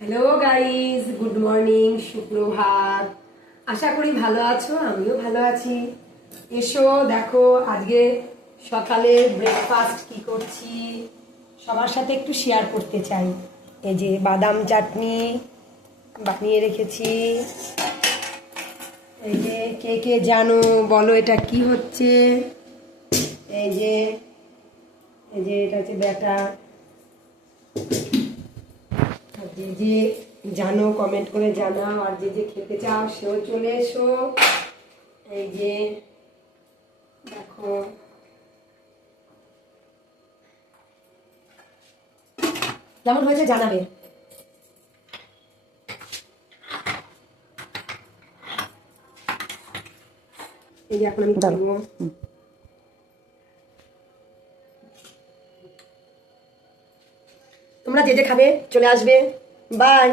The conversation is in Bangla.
হ্যালো গাইস, গুড মর্নিং, সুপ্রভাত। আশা করি ভালো আছো, আমিও ভালো আছি। এসো দেখো আজকে সকালে ব্রেকফাস্ট কি করছি সবার সাথে একটু শেয়ার করতে চাই। এই যে বাদাম চাটনি বানিয়ে রেখেছি। এই যে কে কে জানো বলো এটা কি হচ্ছে। এই যে এটা হচ্ছে ব্যাটার। আর যে যে জানো কমেন্ট করে জানাও, আর যে যে খেতে চাও সেও চলে এসো। এই যে দেখো কেমন হয়েছে জানাবে। এই যে এখন আমি করবো। তোমরা যে যে খাবে চলে আসবে। বাই।